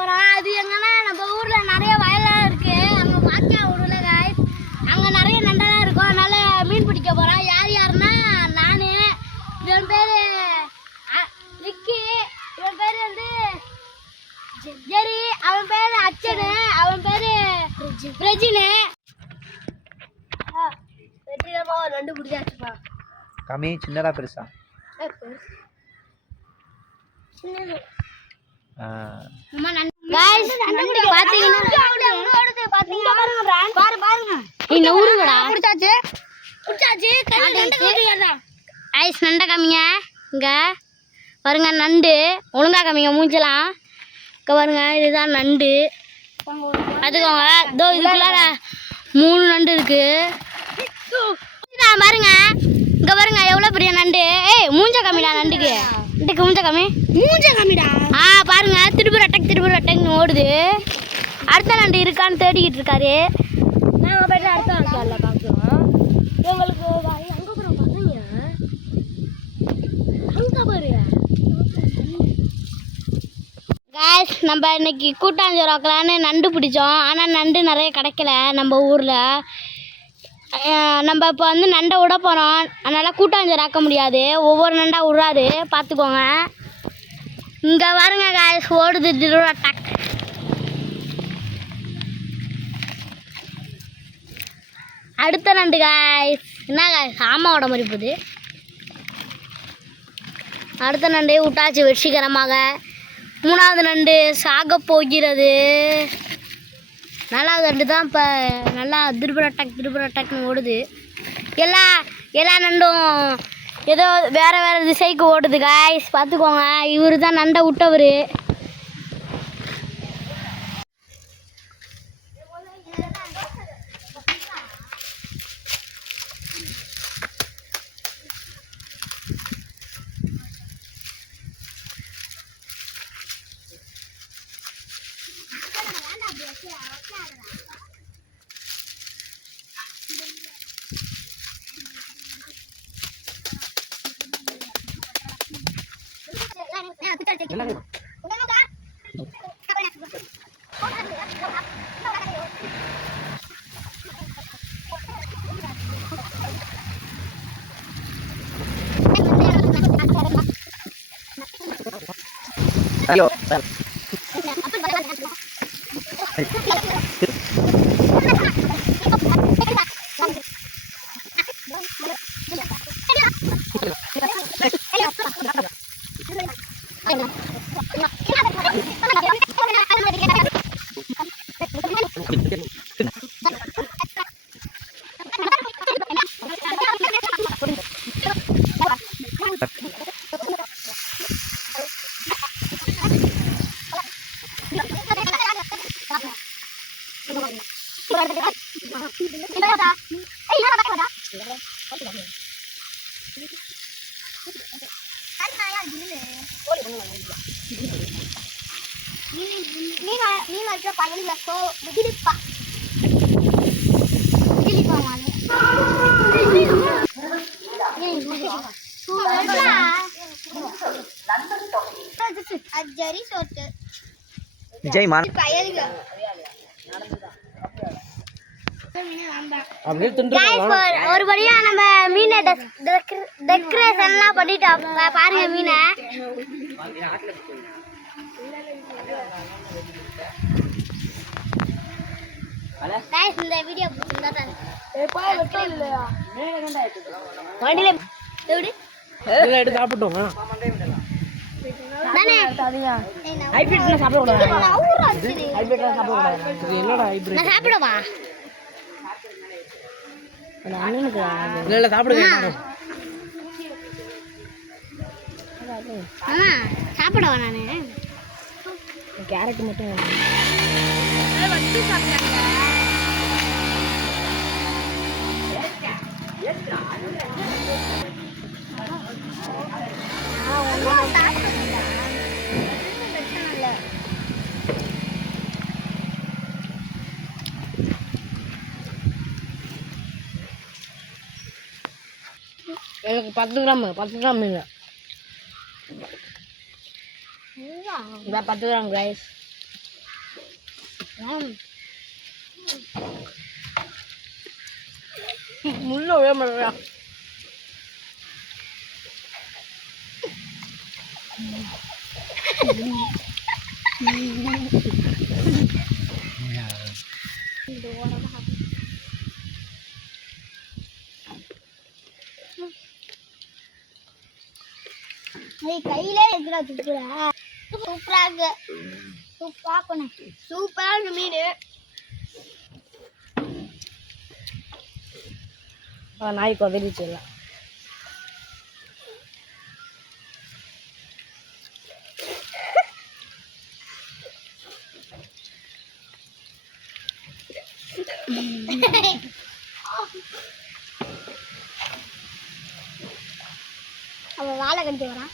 போகிறோம். அது எங்கன்னா நம்ம ஊரில் நிறைய வயலாம் இருக்குது. அங்கே வாக்கியா ஊரில் காய்ஸ் அங்கே நிறைய நண்டெல்லாம் இருக்கும். அதனால் மீன் பிடிக்க போகிறோம். யார் யாருன்னா நான், இவன் பேர் விக்கி, இவன் பேர் வந்து ஜெரி, அவன் பேர் அச்சனு, அவன் பேர் பிரஜினு. வெற்றிகரமாக ஒரு நண்டு பிடிச்சாச்சுப்பா. கம்மி சின்னதா பெருசா? நண்டை காமிங்க. இங்க பாருங்க நண்டு, ஒழுங்கா காமிங்க மூஞ்சலாம். இங்க பாருங்க இதுதான் நண்டு. பார்த்துக்கோங்க. இதோ இதுக்குள்ளார 3 நண்டு இருக்கு. பாருங்க இங்க பாருங்க எவ்வளவு பெரிய நண்டு. ஏய் மூஞ்ச காமிடா நண்டுக்கு. நண்டுக்கு மூஞ்ச காமி. மூஞ்ச காமிடா. பாருங்க திருப்பூர் அட்டக்னு ஓடுது. அடுத்த நண்டு இருக்கான்னு தேடிக்கிட்டு இருக்காரு. நாங்கள் போய்ட்டு அடுத்த நாட்களில் பார்க்குறோம். உங்களுக்கு அங்கே கூட பார்த்தீங்க அங்கே பாரு காய்ஸ். நம்ம இன்னைக்கு கூட்டாஞ்சோறு வைக்கலான்னு நண்டு பிடிச்சோம். ஆனால் நண்டு நிறைய கிடைக்கல நம்ம ஊரில். நம்ம இப்போ வந்து நண்டை விட போகிறோம். அதனால் கூட்டாஞ்சோறு ஆக்க முடியாது, ஒவ்வொரு நண்டாக விட்றாரு. பார்த்துக்கோங்க. இங்கே பாருங்க காய்ஸ் ஓடுது திருவிழா டக். அடுத்த நண்டு காய்ஸ். என்ன காய்ஸ் ஆமாவோட மாதிரி போகுது. அடுத்த நண்டு விட்டாச்சு வெற்றிகரமாக. 3வது நண்டு சாக போகிறது. 4வது நண்டு தான் இப்போ நல்லா திருப்புற டக்னு ஓடுது. எல்லா நண்டும் ஏதோ வேறு திசைக்கு ஓடுது காய்ஸ். பார்த்துக்கோங்க. இவர் தான் நண்டை விட்டவர். Ayo. விஜய் மான் ஒரு வழியா நம்ம மீனை டெக்கரேஷன்லாம் பண்ணிட்டோம். பாருங்க மீனை. இந்த வீடியோ வண்டியில எப்படி சாப்பிட்டோம். சாப்பிடவா சாப்பிடவா நானு கேரட் மட்டும் எனக்கு 10 கிராம் இல்லை. இதான் 10 கிராம் ரைஸ். முள்ள விட மாட்டா. கையிலே எதுடா துப்புற? சூப்பரா இருக்கு. சூப்பரா இருக்கு மீன். நாய் கொதறிச்சு இல்லை. அவன் வாழை கட்டி வரான்.